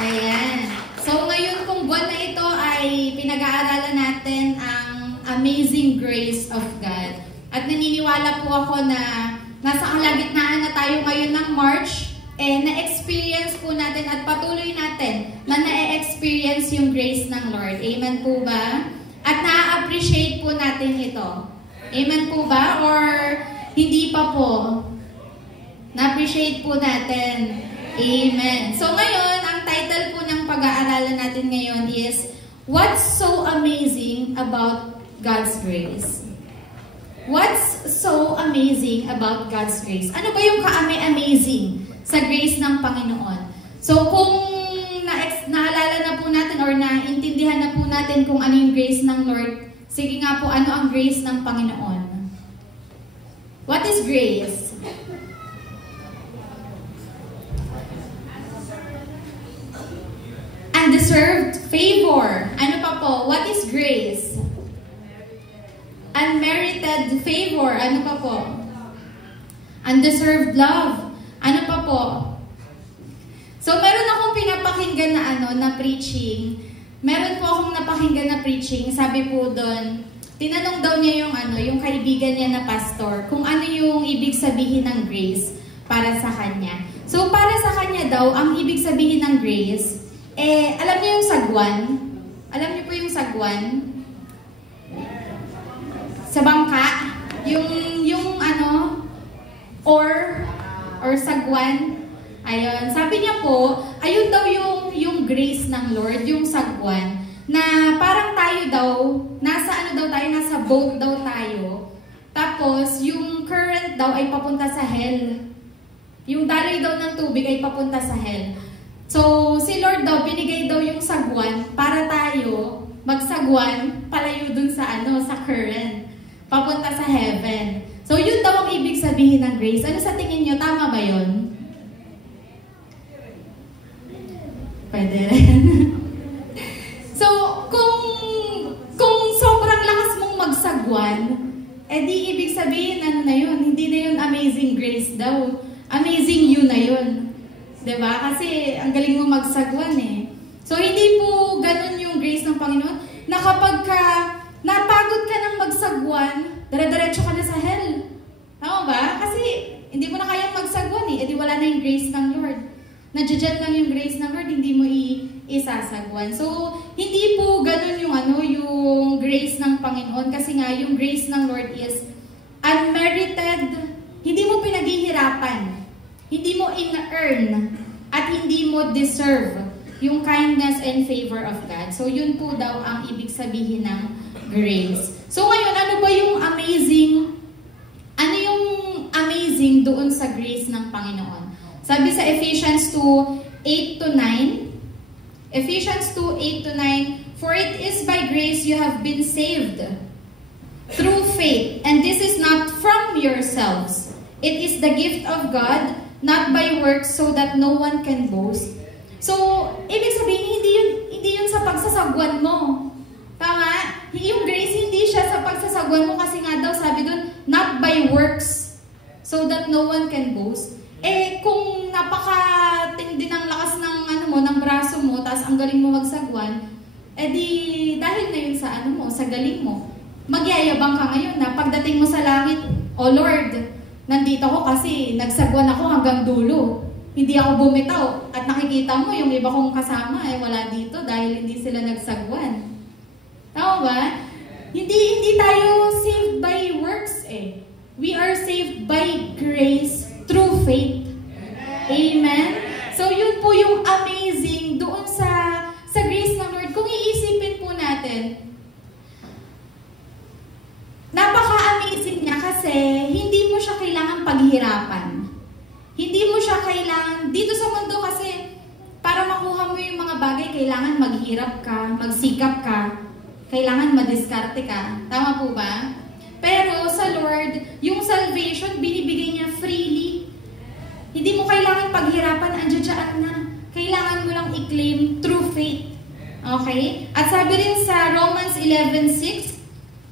Ayan. So ngayon pong buwan na ito ay pinag-aaralan natin ang amazing grace of God. At naniniwala po ako na nasa kalagitnaan na tayo ngayon ng March, na-experience po natin at patuloy natin na na-experience yung grace ng Lord. Amen po ba? At na-appreciate po natin ito. Amen po ba? Or hindi pa po? Na-appreciate po natin. Amen. So ngayon, ang title po ng pag-aaralan natin ngayon is, What's so amazing about God's grace? What's so amazing about God's grace? Ano ba yung ka-amazing sa grace ng Panginoon? So kung naalala na po natin or naintindihan na po natin kung ano yung grace ng Lord, sige nga po, ano ang grace ng Panginoon? What is grace? Undeserved favor. Ano pa po? What is grace? Unmerited favor. Ano pa po? Undeserved love. Ano pa po? So, meron akong pinapakinggan na preaching. Meron po akong napakinggan na preaching. Sabi po doon, tinanong daw niya yung kaibigan niya na pastor, kung ano yung ibig sabihin ng grace para sa kanya. So, para sa kanya daw, ang ibig sabihin ng grace, alam niyo yung sagwan? Alam niyo po yung sagwan? Sa bangka? Or sagwan? Ayun. Sabi niya po, ayun daw yung grace ng Lord, yung sagwan, na parang tayo daw, nasa boat daw tayo. Tapos, yung current daw ay papunta sa hell. Yung daloy daw ng tubig ay papunta sa hell. So, si Lord daw, binigay daw yung sagwan para tayo magsagwan palayo dun sa current. Papunta sa heaven. So, yun daw ang ibig sabihin ng grace. Ano sa tingin nyo? Tama ba yun? Pwede rin. So, kung sobrang lakas mong magsagwan, di ibig sabihin, na yun? Hindi na yun amazing grace daw. Amazing you na yun. Diba? Kasi ang galing mo magsagwan So, hindi po ganun yung grace ng Panginoon na kapag napagod ka ng magsagwan, dire-diretso ka na sa hell. Tama ba? Kasi hindi mo na kayang magsagwan di wala na yung grace ng Lord. Nandiyan lang yung grace ng Lord, hindi mo isasagwan. So, hindi po ganun yung grace ng Panginoon kasi nga yung grace ng Lord is unmerited, hindi mo pinaghihirapan. Hindi mo in-earn at hindi mo deserve yung kindness and favor of God. So, yun po daw ang ibig sabihin ng grace. So, ngayon, ano ba yung amazing? Ano yung amazing doon sa grace ng Panginoon? Sabi sa Ephesians 2:8-9, Ephesians 2:8-9, For it is by grace you have been saved through faith, and this is not from yourselves. It is the gift of God, not by works, so that no one can boast. So, ibig sabihin, hindi yun sa pagsasagwan mo. Tama? Yung grace, hindi siya sa pagsasagwan mo kasi nga daw, sabi dun, not by works, so that no one can boast. Kung napakatindi ng lakas ng braso mo, tapos ang galing mo magsagwan, dahil na yun sa galing mo. Magyayabang ka ngayon na pagdating mo sa langit, Oh Lord, nandito ako kasi nagsagwan ako hanggang dulo. Hindi ako bumitaw. At nakikita mo, yung iba kong kasama wala dito dahil hindi sila nagsagwan. Tama ba? Hindi tayo saved by works We are saved by grace through faith. Amen? So, yun po yung amazing doon sa grace ng Lord. Kung iisipin po natin, napaka-amazing niya kasi hindi mo siya kailangan paghirapan. Hindi mo siya kailangan, dito sa mundo kasi, para makuha mo yung mga bagay, kailangan maghirap ka, magsikap ka, kailangan madiskarte ka. Tama po ba? Pero sa Lord, yung salvation, binibigay niya freely. Hindi mo kailangan paghirapan, andyan na. Kailangan mo lang i-claim through faith. Okay? At sabi rin sa Romans 11:6,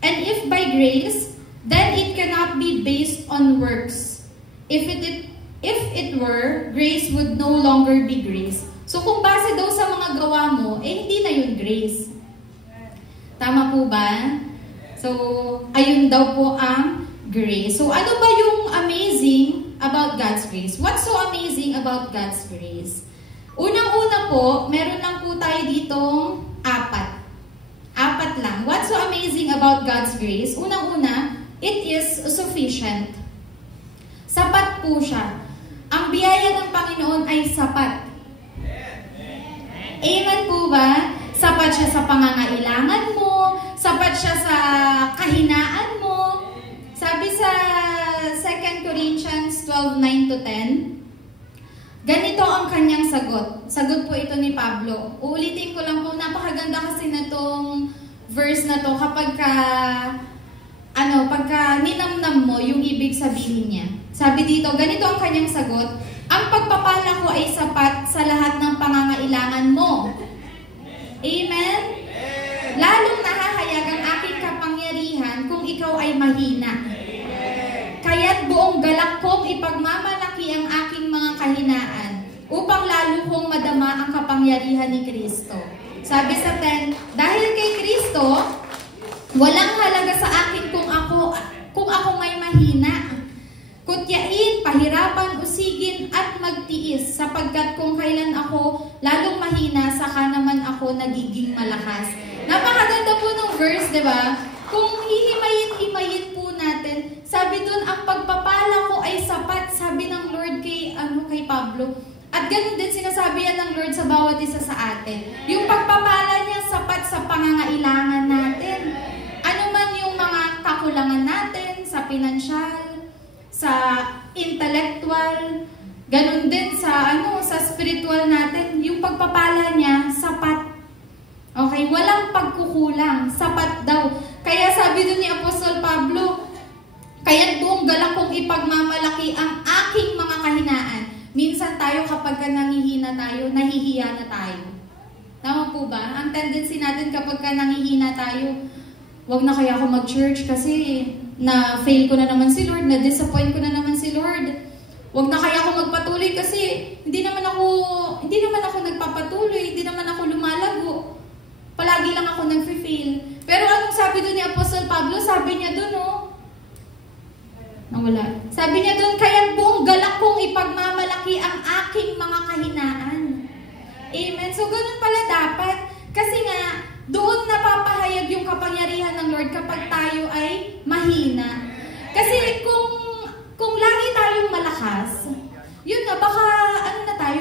And if by grace, then it cannot be based on works. If it were, grace would no longer be grace. So kung base daw sa mga gawa mo, hindi na yun grace. Tama po ba? So, ayun daw po ang grace. So ano ba yung amazing about God's grace? What's so amazing about God's grace? Unang-una po, meron lang po tayo ditong 4. 4 lang. What's so amazing about God's grace? Unang-una, it is sufficient. Sapat po siya. Ang biyaya ng Panginoon ay sapat. Amen po ba? Sapat siya sa pangangailangan mo, sapat siya sa kahinaan mo. Sabi sa 2 Corinthians 12:9-10, ganito ang kanyang sagot. Sagot po ito ni Pablo. Uulitin ko lang po, napakaganda kasi na tong verse na to kapag pagka ninamnam mo yung ibig sabihin niya. Sabi dito, ganito ang kanyang sagot, ang pagpapala ko ay sapat sa lahat ng pangangailangan mo. Amen? Lalong nahahayag ang aking kapangyarihan kung ikaw ay mahina. Kaya't buong galak kong ipagmamalaki ang aking mga kahinaan upang lalo kong madama ang kapangyarihan ni Kristo. Sabi sa 10, dahil kay Kristo, walang halaga sa akin kung ako may mahina. Kutyain, pahirapan, usigin, at magtiis, sapagkat kung kailan ako lalong mahina, saka naman ako nagiging malakas. Napakaganda po ng verse, di ba? Kung hihimayin po natin, sabi dun, ang pagpapala ko ay sapat, sabi ng Lord kay Pablo. At ganun din sinasabi yan ng Lord sa bawat isa sa atin. Yung pagpapala niya sapat sa pangangailangan natin. Ano man yung mga kakulangan natin sa pinansyal, sa intellectual, ganun din sa spiritual natin, yung pagpapala niya sapat. Okay, walang pagkukulang, sapat daw. Kaya sabi dun ni Apostol Pablo, kaya't buong galak kong ipagmamalaki ang aking mga kahinaan. Minsan tayo kapag nangihina tayo, nahihiya na tayo. Tama po ba? Ang tendency natin kapag nangihina tayo, wag na kaya ako mag-church kasi na-fail ko na naman si Lord, na-disappoint ko na naman si Lord. Wag na kaya ako magpatuloy kasi hindi naman ako nagpapatuloy, hindi naman ako lumalago. Palagi lang ako nag-fail. Pero anong sabi doon ni Apostol Pablo? Sabi niya doon, nawala. Sabi niya doon, kaya buong galak kong ipagmamalaki ang aking mga kahinaan. Amen. So, ganun pala dapat. Kasi nga, doon napapahayag yung kapangyarihan ng Lord kapag tayo ay mahina. Kasi kung lagi tayong malakas, yun nga, baka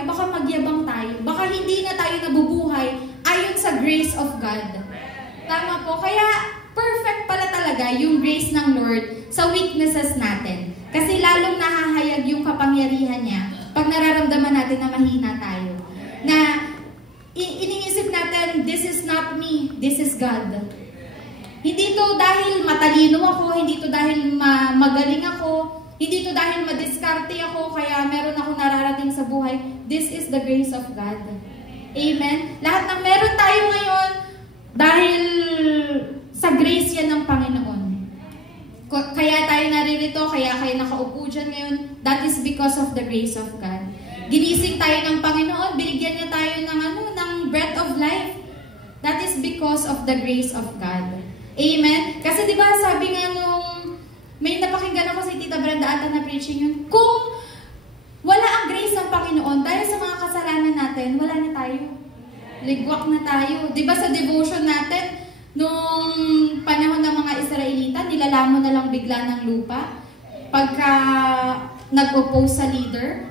baka magyabang tayo. Baka hindi na tayo nabubuhay ayon sa grace of God. Tama po. Kaya, perfect pala talaga yung grace ng Lord sa weaknesses natin. Kasi lalong nahahayag yung kapangyarihan niya pag nararamdaman natin na mahina tayo. Na iniisip natin, this is not me, this is God. Hindi to dahil matalino ako, hindi to dahil magaling ako, hindi to dahil madiskarte ako, kaya meron ako nararating sa buhay. This is the grace of God. Amen? Lahat ng meron tayo ngayon, dahil sa grace yan ng Panginoon. Kaya tayo naririto, kaya kayo nakaupo dyan ngayon, that is because of the grace of God. Ginising tayo ng Panginoon, binigyan niya tayo ng breath of life. That is because of the grace of God. Amen? Kasi diba sabi nga may napakinggan ako si Tita Brenda ata na preaching yun, kung wala ang grace ng Panginoon, dahil sa mga kasalanan natin, wala na tayo. Ligwak na tayo. Diba sa devotion natin, nung panahon ng mga Israelita, nilalamon na lang bigla ng lupa. Pagka nag-oppose sa leader,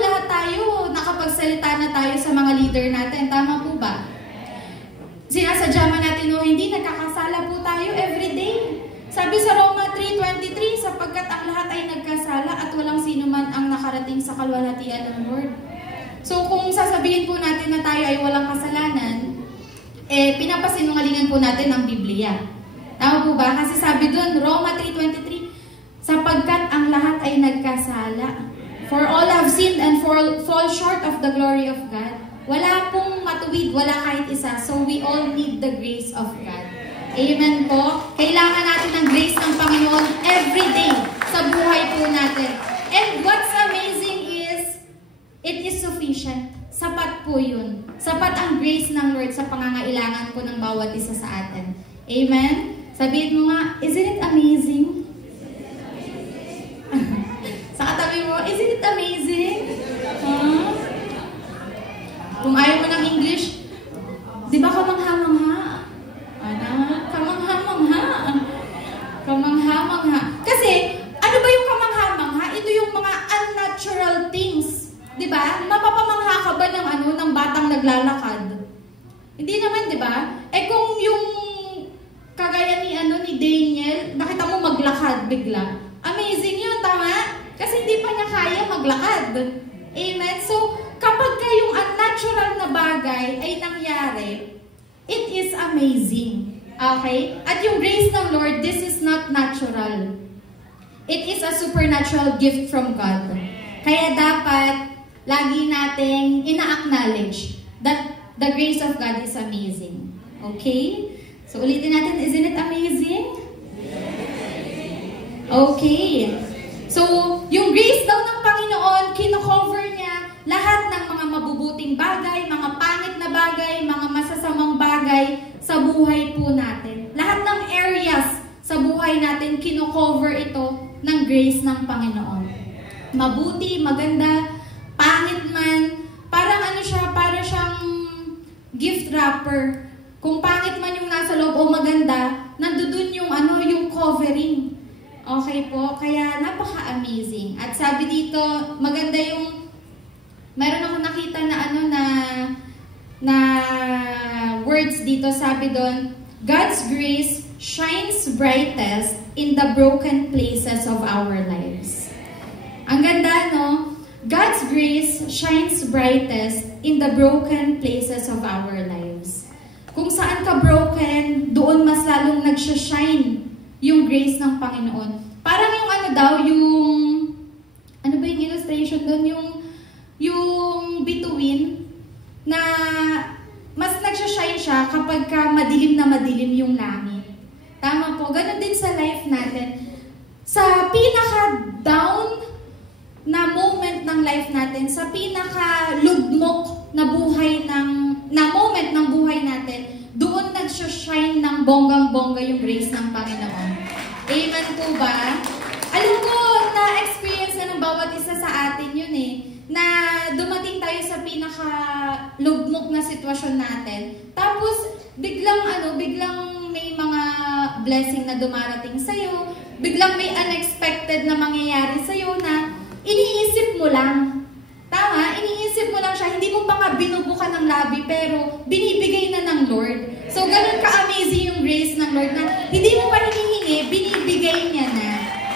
lahat tayo, nakapagsalita na tayo sa mga leader natin. Tama po ba? Sinasadya man natin hindi, nagkakasala po tayo everyday. Sabi sa Roma 3:23, sapagkat ang lahat ay nagkasala at walang sino man ang nakarating sa kalwalhatian ng Lord. So kung sasabihin po natin na tayo ay walang kasalanan, pinapasinungalingan po natin ang Biblia. Tama po ba? Kasi sabi doon, Roma 3:23, sapagkat ang lahat ay nagkasala. For all have sinned and fall short of the glory of God. Wala pong matuwid, wala kahit isa. So we all need the grace of God. Amen po? Kailangan natin ng grace ng Panginoon every day sa buhay po natin. And what's amazing is, it is sufficient. sapat po yun. Sapat ang grace ng Lord sa pangangailangan po ng bawat isa sa atin. Amen? Sabihin mo nga, isn't it amazing? Sa katabi mo, isn't it amazing? Huh? Kung ayaw mo ng English, di ba kamangha-mangha? Kamangha-mangha. Kamangha-mangha. Kasi, ano ba yung kamangha-mangha? Ito yung mga unnatural things. Di ba? Mapapamangha ka ba ng batang naglalakad? Hindi naman, di ba? Eh kung yung kagaya ni Daniel, nakita mo maglakad bigla. Amazing yun, tama? Kasi hindi pa niya kaya maglakad. Amen? So, kapag yung unnatural na bagay ay nangyari, it is amazing. Okay? At yung grace ng Lord, this is not natural. It is a supernatural gift from God. Kaya dapat lagi nating ina-acknowledge that the grace of God is amazing. Okay? So, ulitin natin, isn't it amazing? Okay. So, yung grace daw ng Panginoon, kino-cover niya lahat ng mga mabubuting bagay, mga pangit na bagay, mga masasamang bagay sa buhay po natin. Lahat ng areas sa buhay natin, kino-cover ito ng grace ng Panginoon. Mabuti, maganda, pangit man, parang para siyang gift wrapper. Kung pangit man yung nasa loob o maganda, nandoon yung yung covering. Okay po? Kaya napaka-amazing. At sabi dito, maganda yung meron ako nakita na words dito, sabi doon, God's grace shines brightest in the broken places of our lives. Ang ganda, no? God's grace shines brightest in the broken places of our lives. Kung saan ka broken, doon mas lalong nagsha-shine yung grace ng Panginoon. Parang yung ano ba yung illustration doon? Yung bituin na mas nagsha-shine siya kapag ka madilim na madilim yung langit. Tama po. Ganon din sa life natin. Sa pinaka-down na moment ng life natin, sa pinaka-lugmok na moment ng buhay natin, doon nagsha-shine ng bonggang-bongga yung grace ng Panginoon. Amen po ba? Alam ko, na-experience na ng bawat isa sa atin yun na dumating tayo sa pinaka-lugmok na sitwasyon natin. Tapos, biglang may mga blessing na dumarating sa'yo, biglang may unexpected na mangyayari sa'yo na iniisip mo lang. Tama? Iniisip mo lang siya. Hindi mo pa nga binubukan ng labi, pero binibigay na ng Lord. So, ganun ka-amazing yung grace ng Lord na hindi mo pa hinihingi, binibigay niya na.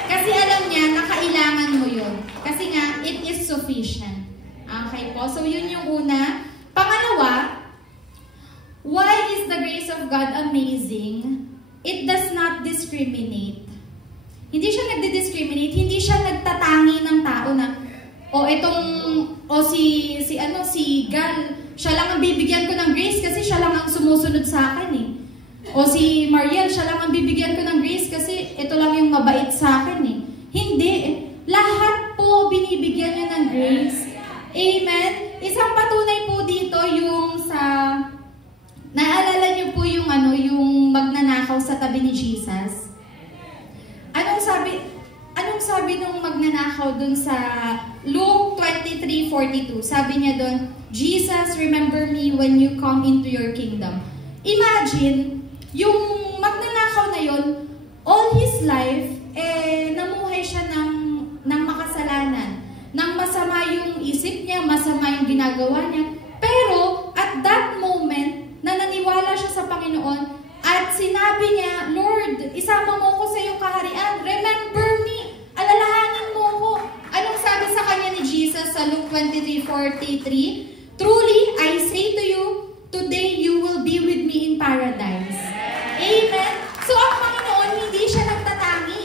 Kasi alam niya na kailangan mo yun. Kasi nga, it is sufficient. Okay po? So, yun yung una. Pangalawa, why is the grace of God amazing? It does not discriminate. Hindi siya nagdi-discriminate, hindi siya nagtatangi ng tao na si Gal, siya lang ang bibigyan ko ng grace kasi siya lang ang sumusunod sa akin O si Mariel, siya lang ang bibigyan ko ng grace kasi ito lang yung mabait sa akin Hindi. Lahat po binibigyan niya ng grace. Amen? Isang patunay po dito yung naalala niyo po yung magnanakaw sa tabi ni Jesus? Anong sabi nung magnanakaw dun sa Luke 23:42? Sabi niya dun, Jesus, remember me when you come into your kingdom. Imagine, yung magnanakaw na yun, all his life, namuhay siya ng makasalanan. Nang masama yung isip niya, masama yung ginagawa niya. Pero, at that moment, na naniwala siya sa Panginoon, at sinabi niya, Lord, isama mo ko sa iyong kaharian. Remember me. Alalahanin mo ko. Anong sabi sa kanya ni Jesus sa Luke 23:43? Truly, I say to you, today you will be with me in paradise. Amen? So, ang Panginoon, hindi siya nagtatangi.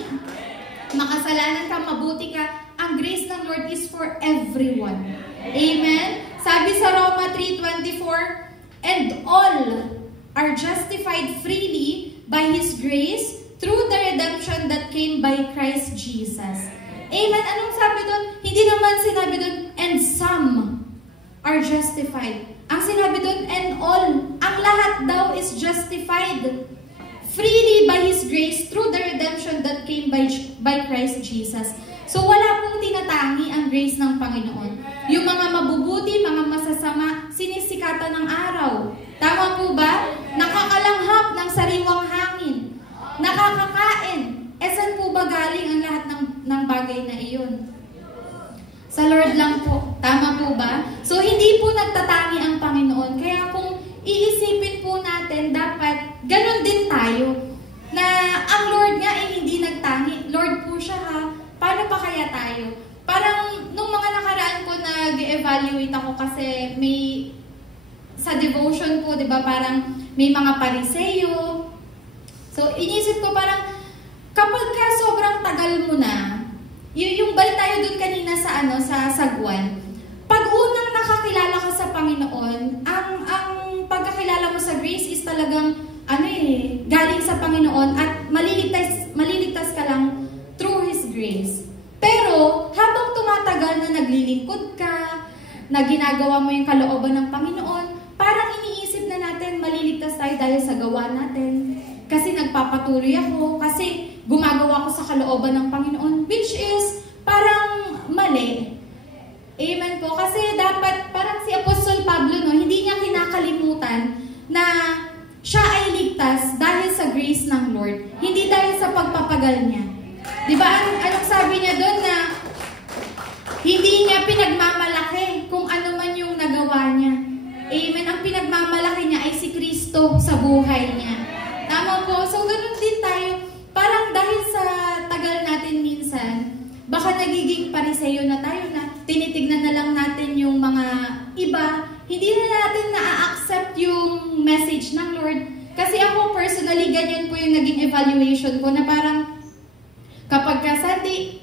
Makasalanan ka, mabuti ka. Ang grace ng Lord is for everyone. Amen? Sabi sa Roma 3:24, and all are justified freely by His grace through the redemption that came by Christ Jesus. Amen? Anong sabi doon? Hindi naman sinabi doon, and some are justified. Ang sinabi doon, and all, ang lahat daw is justified freely by His grace through the redemption that came by Christ Jesus. So wala pong tinatangi ang grace ng Panginoon. Yung mga mabubuti, mga masasama, sinisikatan ng araw. Tama po ba? Nakakalanghap ng sariwang hangin. Nakakakain. Saan po ba galing ang lahat ng bagay na iyon? Sa Lord lang po. Tama po ba? So hindi po nagtatangi ang Panginoon. Kaya kung iisipin po natin, dapat ganun din tayo. Na ang Lord nga ay hindi nagtangi. Lord po siya ha. Paano pa kaya tayo? Parang nung mga nakaraan po nag-evaluate ako kasi may sa devotion po, 'di ba? Parang may mga pariseyo. So inisip ko parang kapag ka sobrang tagal mo na, yung balik tayo dun kanina sa sa sagwan. Pag unang nakakilala ka sa Panginoon, ang pagkakilala mo sa grace is talagang galing sa Panginoon at maliligtas ka lang through His grace. Pero habang tumatagal na naglilingkod ka, na ginagawa mo yung kalooban ng Panginoon, parang iniisip na natin maliligtas tayo dahil sa gawa natin. Kasi nagpapatuloy ako, kasi gumagawa ko sa kalooban ng Panginoon, which is parang mali. Amen po. Kasi dapat, parang si Apostol Pablo, hindi niya kinakalimutan na siya ay ligtas dahil sa grace ng Lord. Hindi dahil sa pagpapagal niya. Diba, anong sabi niya doon na hindi niya pinagmamalaki kung ano man yung nagawa niya. Amen. Ang pinagmamalaki niya ay si Kristo sa buhay niya. Tama po. So, ganun din tayo. Parang dahil sa tagal natin minsan, baka nagiging pariseyo na tayo na tinitignan na lang natin yung mga iba. Hindi na natin na-accept yung message ng Lord. Kasi ako personally, ganyan po yung naging evaluation ko na parang kapag ka Sunday,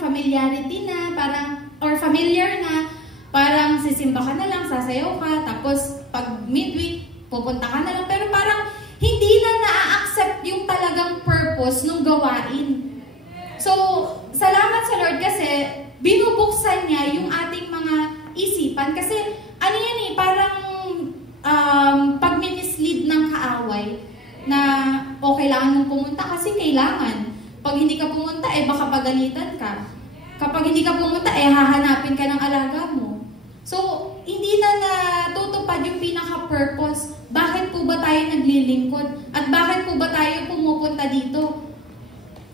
familiarity na, parang, or familiar na, parang sisimba ka na lang, sasayaw ka, tapos pag midweek, pupunta ka na lang, pero parang hindi na na-accept yung talagang purpose ng gawain. So, salamat sa Lord kasi binubuksan niya yung ating mga isipan. Kasi, parang pag-mislead ng kaaway na kailangan mong pumunta kasi kailangan. Pag hindi ka pumunta, baka pagalitan ka. Kapag hindi ka pumunta, hahanapin ka ng alaga mo. So, hindi na natutupad yung pinaka-purpose. Bakit po ba tayo naglilingkod? At bakit po ba tayo pumupunta dito?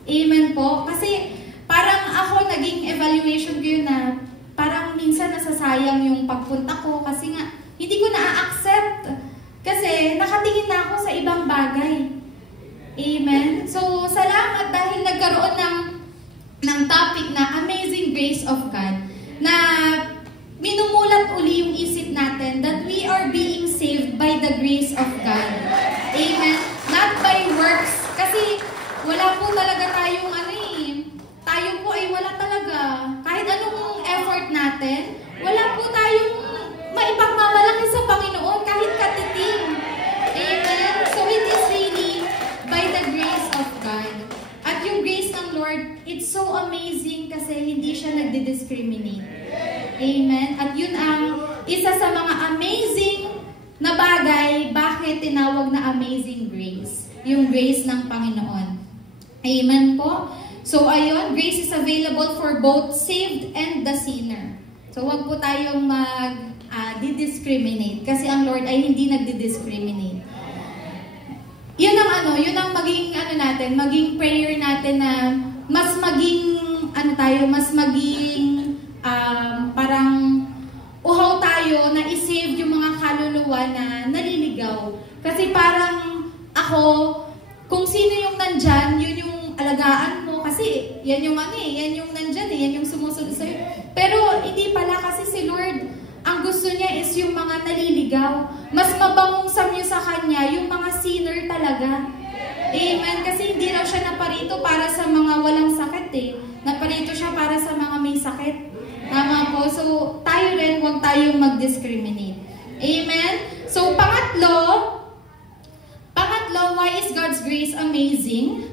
Amen po. Kasi parang ako naging evaluation ko yun na parang minsan nasasayang yung pagpunta ko kasi nga hindi ko na-accept. Kasi nakatingin na ako sa ibang bagay. Amen? So, salamat dahil nagkaroon ng topic na Amazing Grace of God na minumulat uli yung isip natin that we are being saved by the grace of God. Amen? Not by works. Kasi wala po talaga tayong tayo po ay wala talaga. Kahit anong effort natin, wala po tayong maipagmamalaki sa Panginoon kahit katiting. Amen? So it is really by the grace of God. At yung grace ng Lord, it's so amazing kasi hindi siya nagdi-discriminate. Amen? At yun ang isa sa mga amazing na bagay, bakit tinawag na amazing grace. Yung grace ng Panginoon. Amen po? So ayun, grace is available for both saved and the sinner. So wag po tayong di-discriminate kasi ang Lord ay hindi nagdi-discriminate. Yun ang maging natin, maging prayer natin na mas maging parang uhaw tayo na i-save yung mga kaluluwa na naliligaw. Kasi parang ako, kung sino yung nandyan, yun yung alagaan mo. Kasi yan yung yan yung nandyan yan yung sumusunod sa'yo. Pero hindi pala kasi si Lord, ang gusto niya is yung mga naliligaw. Mas mabangong samyo sa Kanya, yung mga sinner talaga. Amen? Kasi hindi raw siya naparito para sa mga walang sakit Naparito siya para sa mga may sakit. Tama po. So, tayo rin, huwag tayong mag-discriminate. Amen? So, pangatlo, why is God's grace amazing?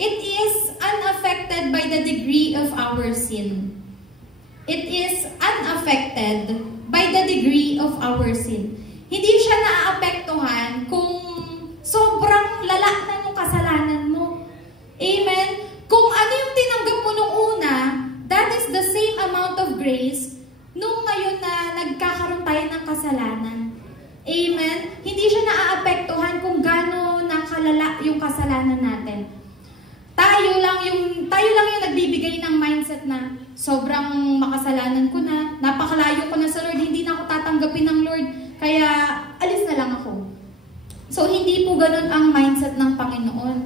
It is unaffected by the degree of our sin. It is unaffected by the degree of our sin. Hindi siya naaapektuhan kung sobrang lala na yung kasalanan mo. Amen? Kung ano yung tinanggap mo nung una, that is the same amount of grace nung ngayon na nagkakaroon tayo ng kasalanan. Amen? Hindi siya naaapektuhan kung gaano nakalala yung kasalanan natin. Tayo lang yung nagbibigay ng mindset na sobrang makasalanan ko na, napakalayo ko na sa Lord, hindi na ako tatanggapin ng Lord, kaya alis na lang ako. So, hindi po ganun ang mindset ng Panginoon.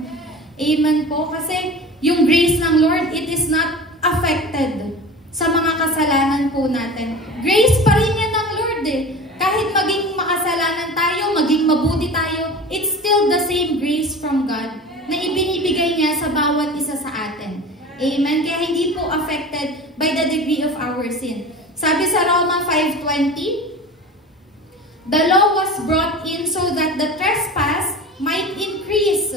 Amen po? Kasi yung grace ng Lord, it is not affected sa mga kasalanan po natin. Grace pa rin yan ng Lord eh. Kahit maging makasalanan tayo, maging mabuti tayo, it's still the same grace from God na ibinibigay niya sa bawat isa sa atin. Amen? Kaya hindi po affected by the degree of our sin. Sabi sa Roma 5:20, the law was brought in so that the trespass might increase.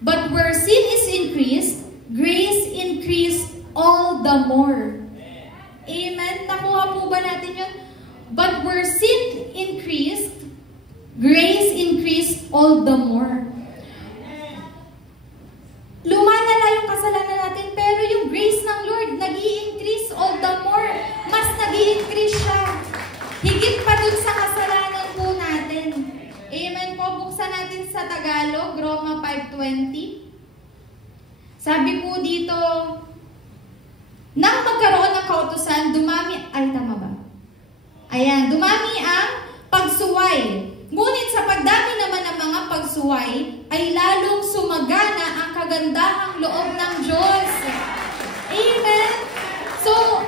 But where sin is increased, grace increased all the more. Amen? Nakuha po ba natin yun? But where sin increased, grace increased all the more. Lumalala yung kasalanan natin, pero yung grace ng Lord nag-i-increase all the more. Mas nag-i-increase siya. Higit pa dun sa kasalanan po natin. Amen po. Buksan natin sa Tagalog, Roma 5:20. Sabi po dito, nang magkaroon ng kautusan, dumami, ay tama ba? Ayan, dumami ang pagsuway. Ngunit sa pagdami naman ng mga pagsuway, ay lalong sumagana ang kagandahang loob ng Diyos. Amen? So,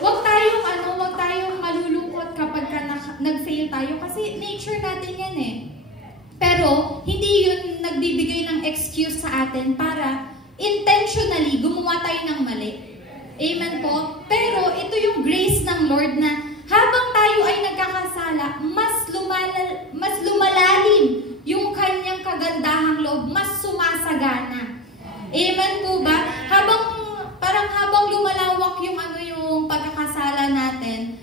wag tayong malulungkot kapag nag-fail tayo kasi nature natin yan eh. Pero, hindi yun nagbibigay ng excuse sa atin para intentionally gumawa tayo ng mali. Amen po? Pero, ito yung grace ng Lord na habang tayo ay nagkakasala, mas lumalalim yung kanyang kagandahang loob, mas sumasagana. Amen po ba? Habang lumalawak yung pagkakasala natin,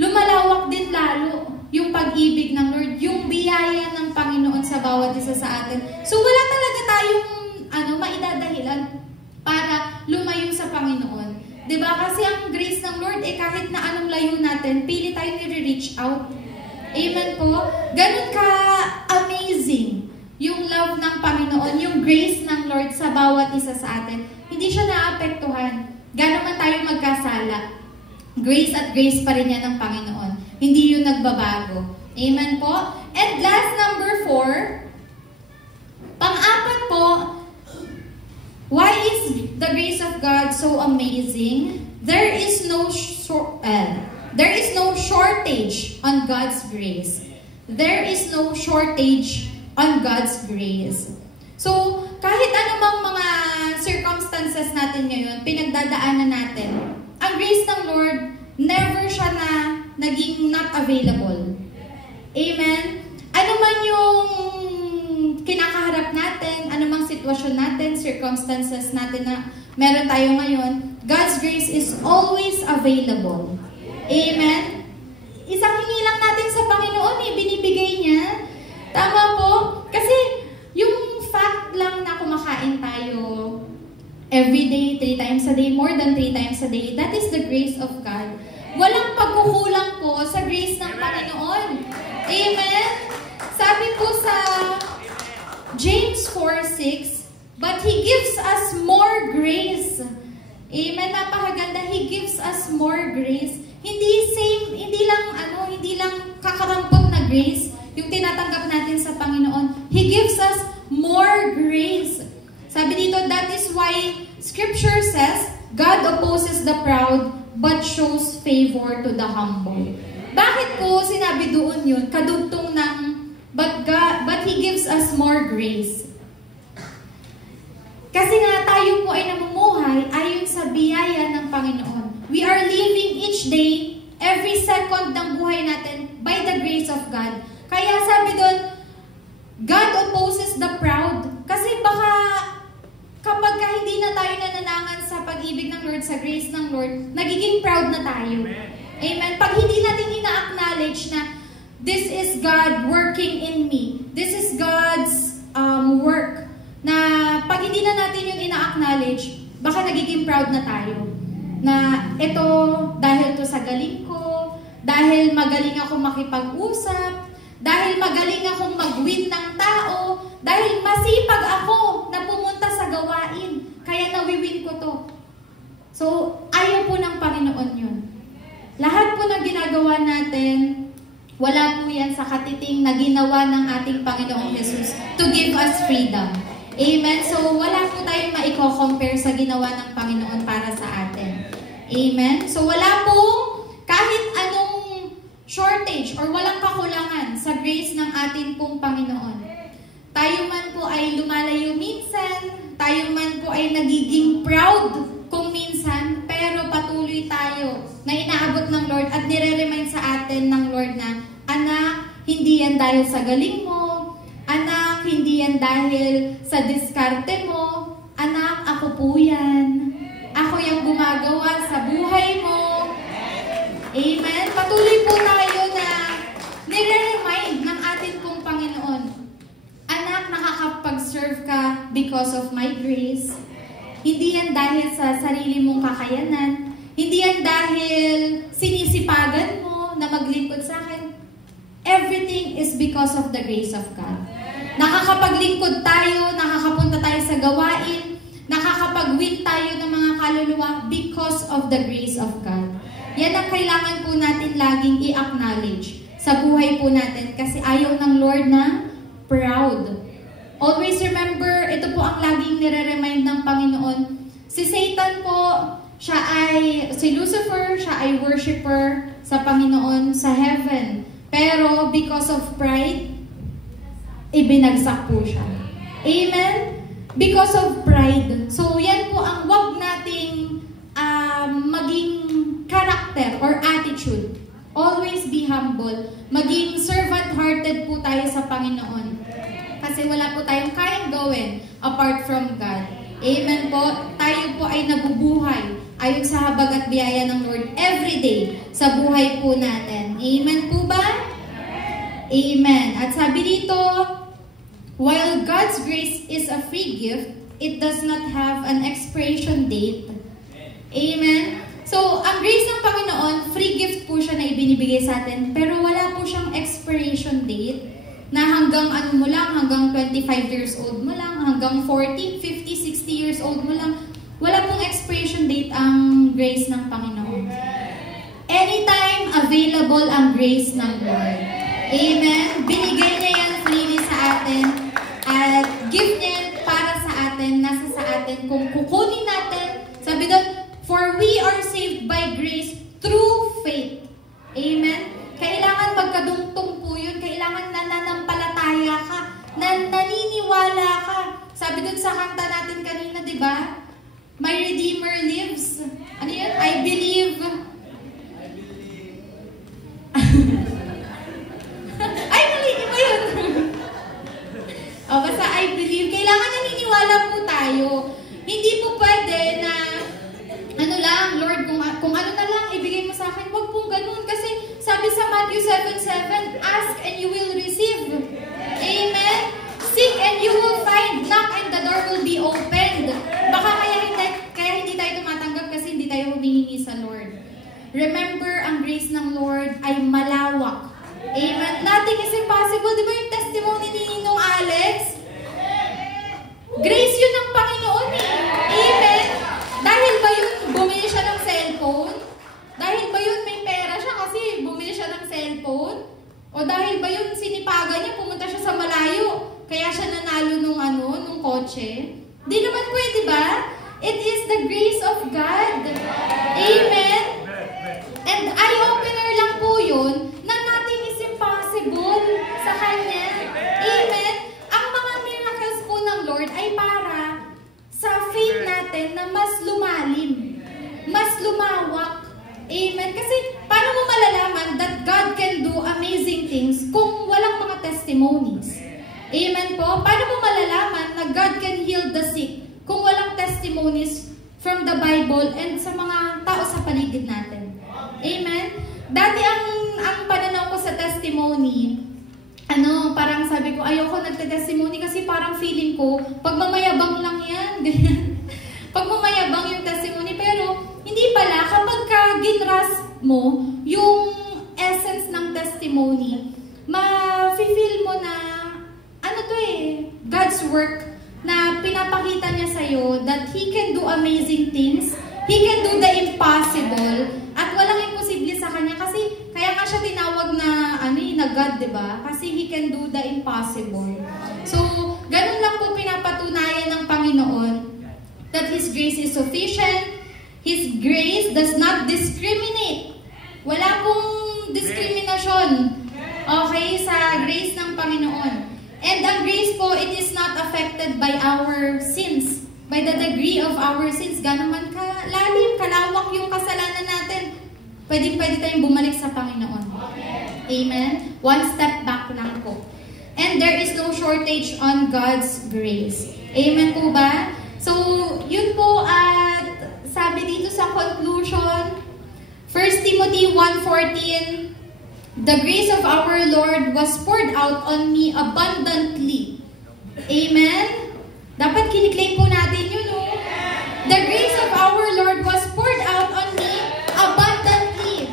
lumalawak din lalo yung pag-ibig ng Lord, yung biyaya ng Panginoon sa bawat isa sa atin. So wala talaga tayong maidadahilan para lumayo sa Panginoon. Diba? Kasi ang grace ng Lord, kahit na anong layo natin, pili tayo nire-reach out. Amen po? Ganun ka-amazing yung love ng Panginoon, yung grace ng Lord sa bawat isa sa atin. Hindi siya naapektuhan. Gano'n man tayo magkasala. Grace at grace pa rin yan ng Panginoon. Hindi yun nagbabago. Amen po? And last, number 4, pang-apat po, why is the grace of God so amazing? There is no shortage on God's grace. There is no shortage on God's grace. So, kahit anumang mga circumstances natin ngayon, pinagdadaanan natin, ang grace ng Lord, never siya na naging not available. Amen? Ano man yung kinakaharap natin, anumang sitwasyon natin, circumstances natin na meron tayo ngayon, God's grace is always available. Amen? Isang hingi lang natin sa Panginoon, binibigay niya. Tama po? Kasi yung fact lang na kumakain tayo every day, 3 times a day, more than 3 times a day, that is the grace of God. Walang pagkukulang po sa grace ng Panginoon. Amen? Sabi po sa James 4:6, but He gives us more grace. Amen? Napakaganda. He gives us more grace. Hindi lang kakarampot na grace yung tinatanggap natin sa Panginoon. He gives us more grace. Sabi dito, that is why Scripture says, God opposes the proud, but shows favor to the humble. Bakit po sinabi doon yun? Kadugtong ng, but He gives us more grace. Kasi nga tayo po ay namumuhay ayon sa biyaya ng Panginoon. We are living each day, every second ng buhay natin by the grace of God. Kaya sabi doon, God opposes the proud. Kasi baka kapag hindi na tayo nananangan sa pag-ibig ng Lord, sa grace ng Lord, nagiging proud na tayo. Amen? Pag hindi natin ina-acknowledge na this is God working in me, this is God's work, na pag hindi na natin yung ina-acknowledge, baka nagiging proud na tayo. Na ito, dahil to sa galing ko, dahil magaling ako makipag-usap, dahil magaling akong mag-win ng tao, dahil masipag ako na pumunta sa gawain, kaya nawiwin ko to. So, ayaw po ng Panginoon yun. Lahat po ng ginagawa natin, wala po yan sa katiting na ginawa ng ating Panginoong Jesus to give us freedom. Amen? So, wala po tayong maiko-compare sa ginawa ng Panginoon para sa atin. Amen? So, wala po kahit anong shortage or walang kakulangan sa grace ng ating pong Panginoon. Tayo man po ay lumalayo minsan, tayo man po ay nagiging proud kung minsan, pero patuloy tayo na inaabot ng Lord at nire-remind sa atin ng Lord na, anak, hindi yan dahil sa galing mo, anak, hindi yan dahil sa diskarte mo, anak, ako po yan. Ako yung gumagawa sa buhay mo. Amen? Patuloy po tayo na nire-remind ng ating pong Panginoon, anak, nakakapag-serve ka because of my grace. Hindi yan dahil sa sarili mong kakayanan. Hindi yan dahil sinisipagan mo na maglingkod sa akin. Everything is because of the grace of God. Nakakapaglingkod tayo, nakakapunta tayo sa gawain, nakakapag-win tayo ng mga kaluluwa because of the grace of God. Yan ang kailangan po natin laging i-acknowledge sa buhay po natin kasi ayaw ng Lord na proud. Always remember, ito po ang laging nire-remind ng Panginoon. Si Satan po, si Lucifer, siya ay worshiper sa Panginoon sa heaven. Pero because of pride, ibinagsak po siya. Amen? Because of pride. So yan po ang wag nating maging character or attitude. Always be humble. Maging servant-hearted po tayo sa Panginoon. Kasi wala po tayong kayang gawin apart from God. Amen po. Tayo po ay nabubuhay ayon sa habag at biyaya ng Lord everyday sa buhay po natin. Amen po ba? Amen. At sabi dito, while God's grace is a free gift, it does not have an expiration date. Amen. So, ang grace ng Panginoon, free gift po siya na ibinibigay sa atin, pero wala po siyang expiration date na hanggang ano mo lang, hanggang 25 years old mo lang, hanggang 40, 50, 60 years old mo lang. Wala pong expiration date ang grace ng Panginoon. Anytime available ang grace ng Lord. Amen? Binigay niya yan freely sa atin at give niya yan para sa atin, nasa sa atin. Kung kukunin natin, sabi doon, for we are saved by grace through faith. Amen? Kailangan magkadungtong po yun. Kailangan nananampalataya ka. Naniniwala ka. Sabi dun sa kanta natin kanina, di ba? My Redeemer lives. Ano yun? I believe. Ay, mali. Iba yun. O, basta I believe. Kailangan naniniwala po tayo. Hindi po pwede na ano lang, Lord, kung ano na lang ibigay mo sa akin, wag pong ganun. Kasi sabi sa Matthew 7:7, ask and you will receive. Amen? Seek and you will find. Knock and the door will be opened. Baka kaya hindi tayo tumatanggap kasi hindi tayo humihingi sa Lord. Remember, ang grace ng Lord ay malawak. Amen? Nothing is impossible. Di ba yung testimony ni Ninong Alex? Grace yun ng Panginoon eh. Amen? Dahil ba yun bumili siya ng cellphone? Dahil ba yun may pera siya kasi bumili siya ng cellphone? O dahil ba yun sinipagan niya, pumunta siya sa malayo, kaya siya nanalo nung kotse? Di naman pwede ba? It is the grace of God. Amen? And eye-opener lang po yun na nothing is impossible sa Kanya. Amen? Ang mga miracles po ng Lord ay para sa faith natin na mas lumalim, mas lumawak. Amen? Kasi paano mo malalaman that God can do amazing things kung walang mga testimonies? Amen po? Paano mo malalaman na God can heal the sick kung walang testimonies from the Bible and sa mga tao sa paligid natin? Amen? Dati ang pananaw ko sa testimony, parang sabi ko, ayoko nagte-testimony kasi parang feeling ko, pagmamayabang lang yan. Pagmamayabang yung testimony. Pero, hindi pala, kapag ka ginras mo yung essence ng testimony, ma-feel mo na, God's work na pinapakita niya sa'yo that He can do amazing things, He can do the impossible, at walang imposible sa Kanya kasi kaya nga siya tinawag na God, diba? Kasi He can do the impossible. So, ganun lang po pinapatunayan ng Panginoon that His grace is sufficient, His grace does not discriminate. Wala pong diskriminasyon, okay, sa grace ng Panginoon. And ang grace po, it is not affected by our sins, by the degree of our sins. Gano'n man kalalim, kalawak yung kasalanan natin. Pwede tayong bumalik sa Panginoon. Amen? One step back lang po. And there is no shortage on God's grace. Amen po ba? So, yun po at sabi dito sa conclusion, 1 Timothy 1:14, the grace of our Lord was poured out on me abundantly. Amen? Dapat kiniklaim po natin yun, no? The grace of our Lord was poured out on me abundantly,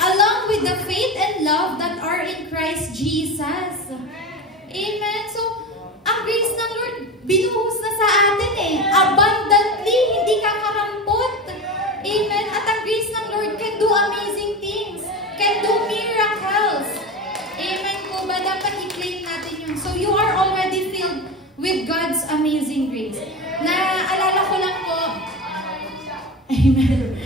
along with the faith and love that are in Christ Jesus. Amen? So, ang grace ng Lord, binuhos na sa atin abundantly, hindi kakarampot. Amen? At ang grace ng Lord can do amazing things, can do miracles. Amen po ba? Dapat i-claim natin yun. So, you are already filled with God's amazing grace. Naalala ko lang po, amen.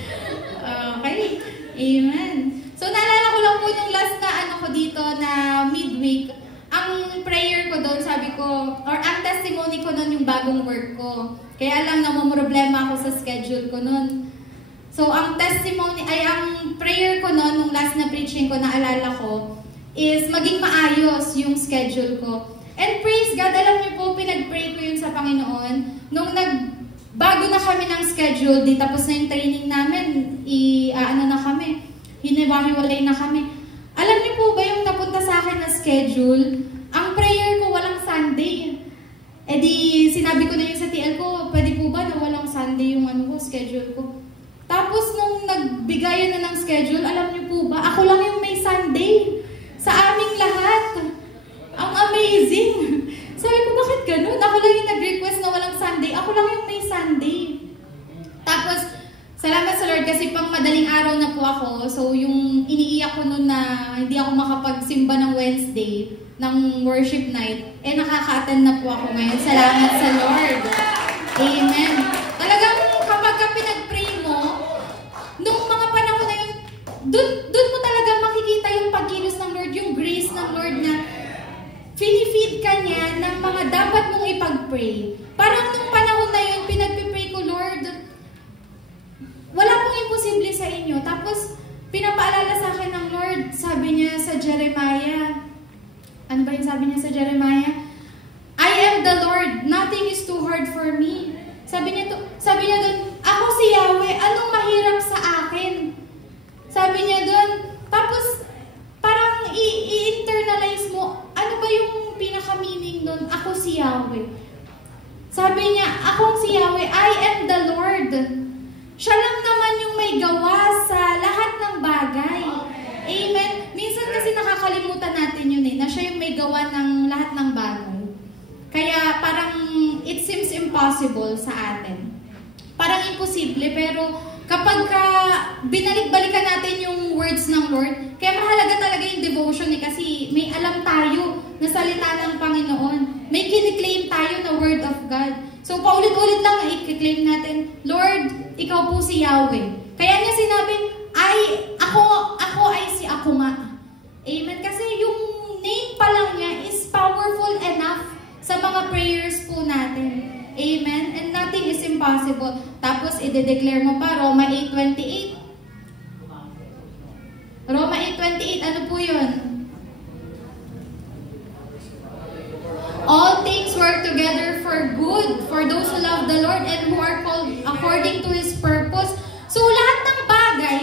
Okay. Amen. So, naalala ko lang po yung last na ko dito na midweek, ang prayer ko doon, sabi ko, or ang testimony ko noon yung bagong work ko. Kaya lang namumroblema ako sa schedule ko noon. So, ang testimony, ang prayer ko noon, nung last na preaching ko, naalala ko, is maging maayos yung schedule ko. And praise God, alam niyo po, pinag-pray ko yun sa Panginoon. Nung bago na kami ng schedule, tapos na yung training namin, hiniwalay na kami. Alam niyo po ba yung napunta sa akin na schedule, ang prayer ko walang Sunday. Eh di, sinabi ko na yun sa TL ko, pwede po ba na walang Sunday yung schedule ko? Tapos nung nagbigayan na ng schedule, alam niyo po ba, ako lang yung may Sunday sa aming lahat. Ang amazing! Sabi ko, bakit ganun? Ako lang yung nag-request na walang Sunday. Ako lang yung may Sunday. Tapos, salamat sa Lord kasi pang madaling araw na po ako. So, yung iniiyak ko nun na hindi ako makapagsimba ng Wednesday, ng worship night, nakaka-attend na po ako ngayon. Salamat sa Lord. Amen. Talagang kapag ka pinag-pray mo, nung mga panahon na yun, dun mo talaga makikita yung pagkilos ng Lord, yung grace ng Lord na pinifeed ka niya ng mga dapat mong ipag-pray. Parang nung panahon na yun, pinag-pray ko, Lord, wala pong imposible sa inyo. Tapos, pinapaalala sa akin ng Lord, sabi niya sa Jeremiah, ano ba yung sabi niya sa Jeremiah? I am the Lord, nothing is too hard for me. Sabi niya doon, ako si Yahweh, anong mahirap sa akin? Sabi niya doon, tapos parang i-internalize mo, ano ba yung pinaka-meaning doon? Ako si Yahweh. Sabi niya, akong si Yahweh, I am the Lord. Siya lang naman yung may gawa sa lahat ng bagay. Amen? Minsan kasi nakakalimutan natin yun na siya yung may gawa ng lahat ng bagay. Kaya parang it seems impossible sa atin. Parang imposible, pero kapag binalik-balikan natin yung words ng Lord, kaya mahalaga talaga yung devotion kasi may alam tayo na salita ng Panginoon. May kiniklaim tayo na word of God. So paulit-ulit lang i-claim natin, Lord, ikaw po si Yahweh. Kaya niya sinabi, ako ay si ako nga. Amen? Kasi yung name pa lang niya is powerful enough sa mga prayers po natin. Amen? And nothing is impossible. Tapos, i-declare mo pa, Roma 8:28. Roma 8:28, ano po yun? All things work together for good, for those who love the Lord and who are called according to His purpose. So, lahat ng bagay,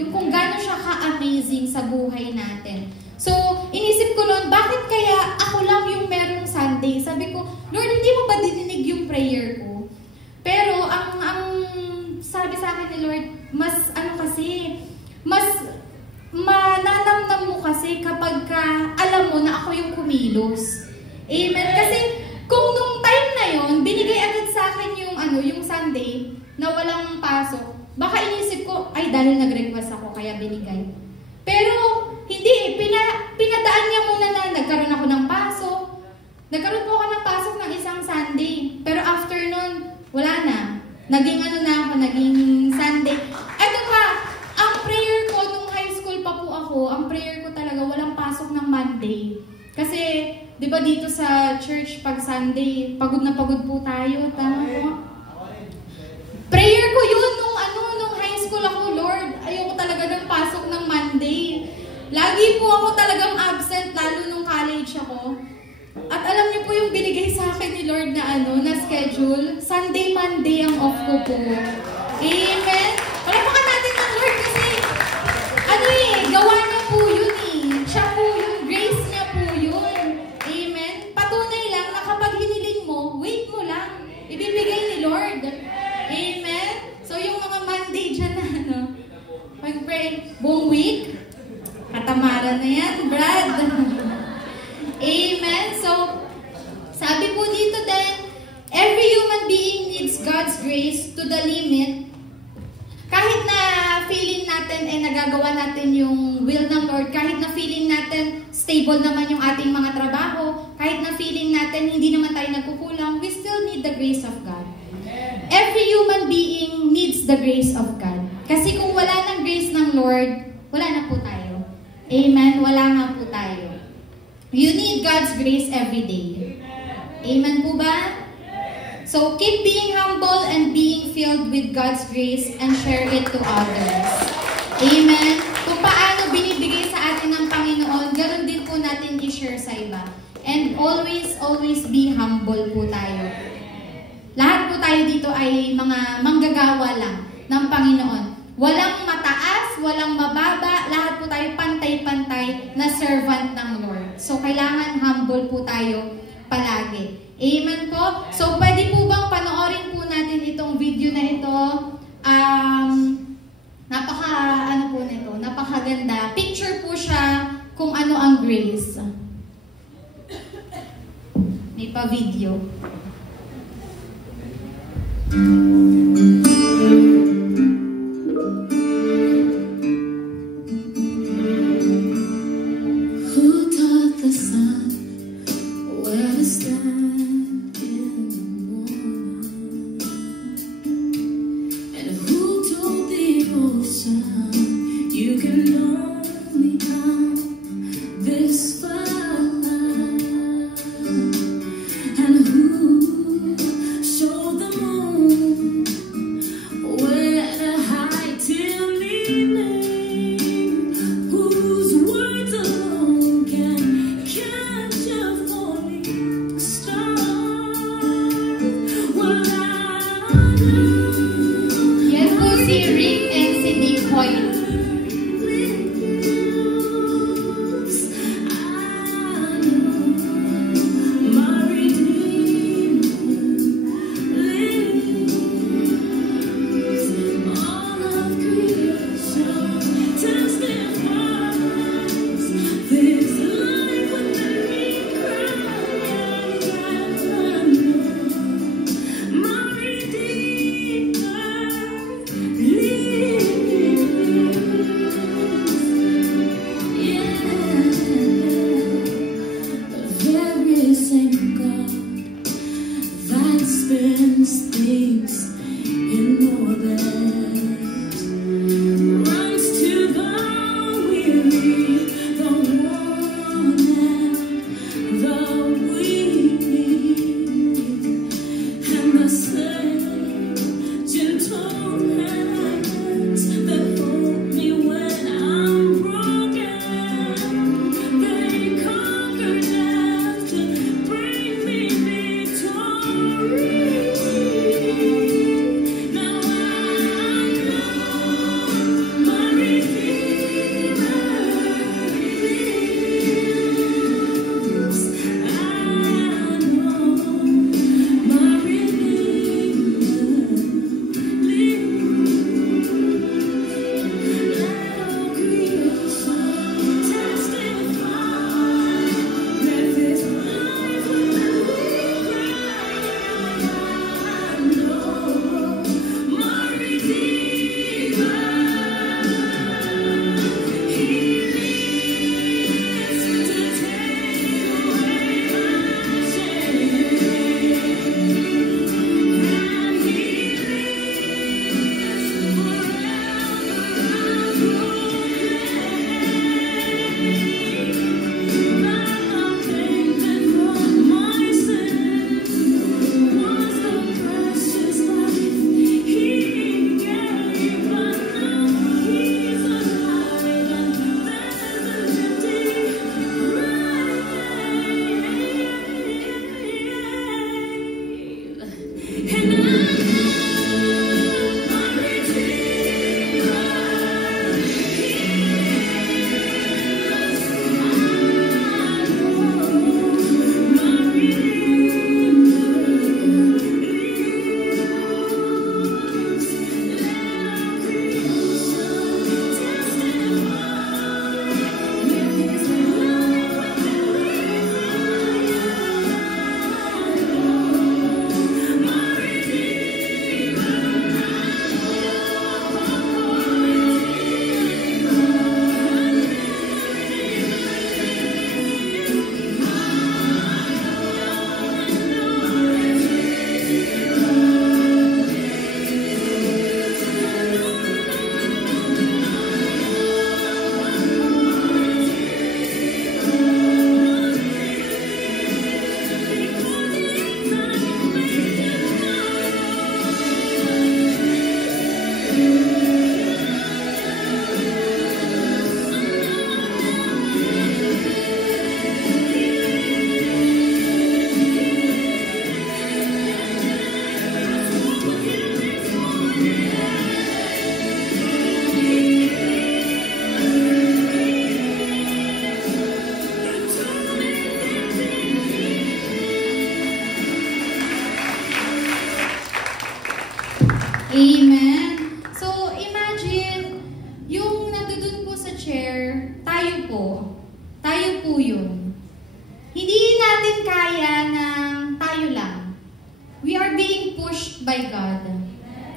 Yung kung gaano siya ka-amazing sa buhay natin. So, inisip ko noon, bakit kaya ako lang yung merong Sunday? Sabi ko, Lord, hindi mo ba dininig yung prayer ko? Pero, ang sabi sa akin ni Lord, mas mananamnam mo kasi kapag alam mo na ako yung kumilos. Amen? Kasi, kung nung time na yon binigay agad sa akin yung Sunday na walang pasok, baka inisip ko, ay, dahil nag-request ako, kaya binigay. Pero, hindi, pinadaan niya muna na nagkaroon ako ng pasok. Nagkaroon po ako ng pasok ng isang Sunday. Pero after nun, wala na. Naging naging Sunday. Eto pa, ang prayer ko nung high school pa po ako, ang prayer ko talaga, walang pasok ng Monday. Kasi, di ba dito sa church, pag Sunday, pagod na pagod po tayo. Tama po? Prayer ko yun nung high school ako, Lord, ayoko talaga ng pasok ng Monday. Lagi po ako talagang absent, lalo nung college ako. At alam niyo po yung binigay sa akin ni Lord na schedule, Sunday, Monday ang off ko po. Amen? Palapakan natin ng Lord kasi, gawa niya po yun Siya po yun, grace niya po yun. Amen? Patunay lang na kapag hiniling mo, wait mo lang. Ibibigay ni Lord. Amen? So yung mga Monday dyan pag-pray, buong week, katamaran na yan, Brad. Amen? So, sabi po dito din, every human being needs God's grace to the limit. Kahit na feeling natin nagagawa natin yung will ng Lord, kahit na feeling natin stable naman yung ating mga trabaho, kahit na feeling natin hindi naman tayo nagkukulang, we still need the grace of God. Every human being needs the grace of God. Kasi kung wala ng grace ng Lord, wala na po tayo. Amen? Wala nga po tayo. You need God's grace every day. Amen po ba? So, keep being humble and being filled with God's grace and share it to others. Amen? Kung paano binibigay sa atin ng Panginoon, ganoon din po natin i-share sa iba. And always be humble po tayo. Lahat po tayo dito ay mga manggagawa lang ng Panginoon. Walang mataas, walang mababa, lahat po tayo pantay-pantay na servant ng Lord. So, kailangan humble po tayo palagi. Amen po? So, pwede po bang panoorin po natin itong video na ito? Napakaganda. Picture po siya kung ano ang grace. May pa-video. Amen. So, imagine, yung nandun po sa chair, tayo po yun. Hindi natin kaya ng tayo lang. We are being pushed by God.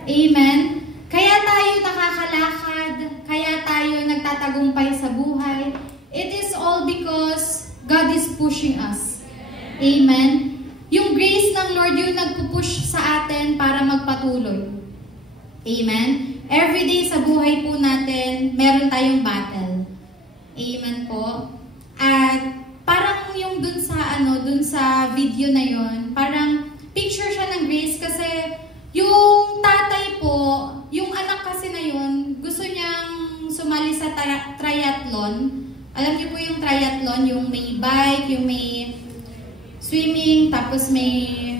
Amen. Kaya tayo nakakalakad, kaya tayo nagtatagumpay sa buhay. It is all because God is pushing us. Amen. Yung grace ng Lord yung nagpupush sa atin para magpatuloy. Amen. Every day sa buhay po natin, meron tayong battle. Amen po. At parang yung dun sa video na yon, parang picture siya ng grace kasi yung tatay po, yung anak kasi na yun, gusto niyang sumali sa triathlon. Alam niyo po yung triathlon, yung may bike, yung may swimming, tapos may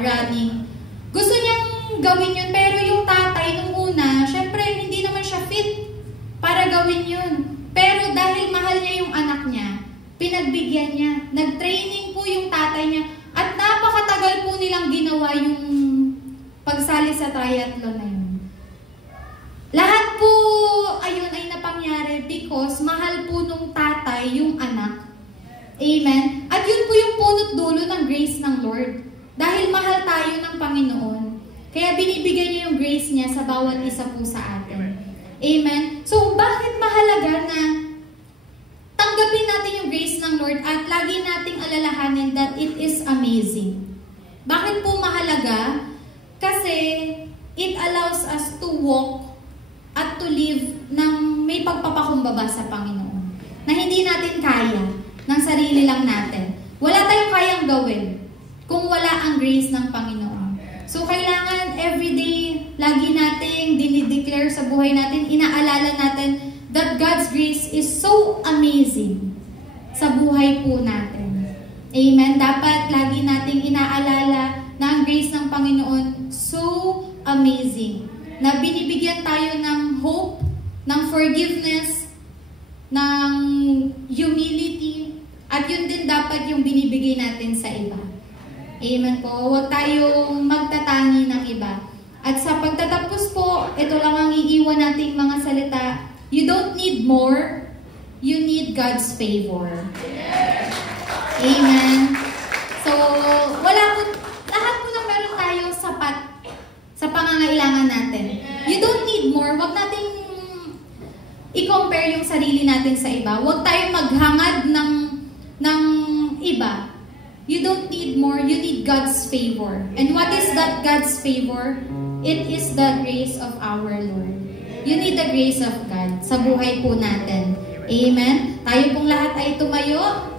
running. Gusto niyang gawin yun, pero yung tatay nung una, syempre hindi naman siya fit para gawin yun. Pero dahil mahal niya yung anak niya, pinagbigyan niya. Nag-training po yung tatay niya. At napakatagal po nilang ginawa yung pagsali sa triathlon na yun. Lahat po ayun ay napangyari because mahal po nung tatay yung anak. Amen? At yun po yung punot dulo ng grace ng Lord. Dahil mahal tayo ng Panginoon. Kaya binibigay niya yung grace niya sa bawat isa po sa atin. Amen? So, bakit mahalaga na tanggapin natin yung grace ng Lord at lagi nating alalahanin that it is amazing? Bakit po mahalaga? Kasi it allows us to walk at to live ng may pagpapakumbaba sa Panginoon. Na hindi natin kaya ng sarili lang natin. Wala tayong kayang gawin kung wala ang grace ng Panginoon. So, kailangan everyday, lagi nating dinideclare sa buhay natin, inaalala natin that God's grace is so amazing sa buhay po natin. Amen? Dapat lagi nating inaalala na ang grace ng Panginoon so amazing. Na binibigyan tayo ng hope, ng forgiveness, ng humility, at yun din dapat yung binibigay natin sa iba. Amen po. Huwag tayong magtatangi ng iba. At sa pagtatapos po, ito lang ang iiwan nating mga salita. You don't need more. You need God's favor. Amen. So, lahat po na meron tayo sapat sa pangangailangan natin. You don't need more. Huwag nating i-compare yung sarili natin sa iba. Huwag tayong maghangad ng iba. You don't need more. You need God's favor. And what is that God's favor? It is the grace of our Lord. You need the grace of God sa buhay po natin. Amen? Tayo pong lahat ay tumayo.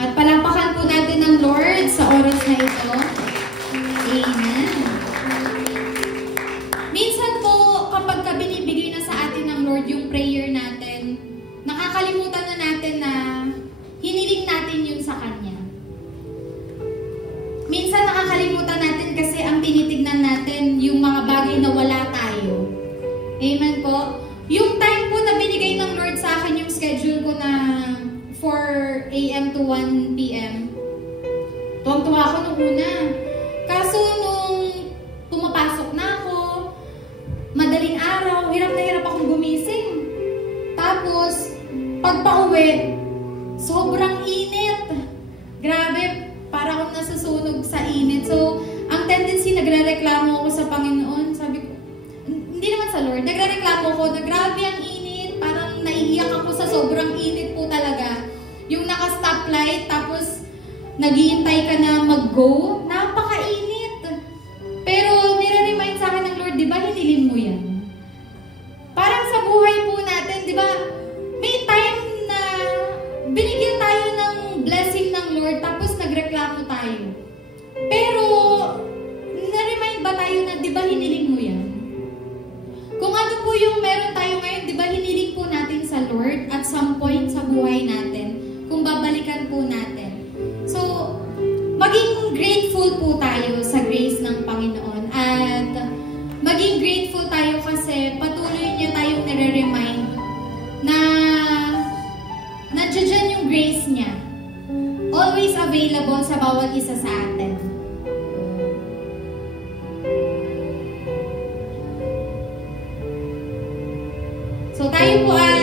At palampakan po natin ang Lord sa oras na ito. Amen. Minsan po, kapag binibigay na sa atin ng Lord yung prayer natin, nakakalimutan na natin na hiniling natin yun sa Kanya. Minsan nakakalimutan natin kasi ang tinitignan natin yung mga bagay na wala tayo. Amen po? Yung time po na binigay ng Lord sa akin yung schedule ko na 4 a.m. to 1 p.m. Tuwang-tuwa ako nung una. Kaso nung pumapasok na ako, madaling araw, hirap na hirap akong gumising. Tapos, pag pauwi, sobrang init. Grabe, para akong nasusunog sa init. So, ang tendency, nagre-reklamo ako sa Panginoon. Sabi ko, hindi naman sa Lord, nagre-reklamo ako na grabe ang init. Parang naiiyak ako sa sobrang init po talaga. Yung naka-stoplight, tapos naghihintay ka na mag-go, napaka-init. Pero nire-remind sa akin ng Lord, di ba, hiniling mo yan? Parang sa buhay po natin, di ba, may time na binigyan tayo ng blessing ng Lord, tapos nagreklamo tayo. Pero, na-remind ba tayo na, di ba, hiniling mo yan? Kung ano po yung meron tayo ngayon, di ba, hiniling po natin sa Lord at some point sa buhay natin, kung babalikan po natin. So, maging grateful po tayo sa grace ng Panginoon at maging grateful tayo kasi patuloy niya tayong nire-remind na nandiyan yung grace niya. Always available sa bawat isa sa atin. So tayo po ay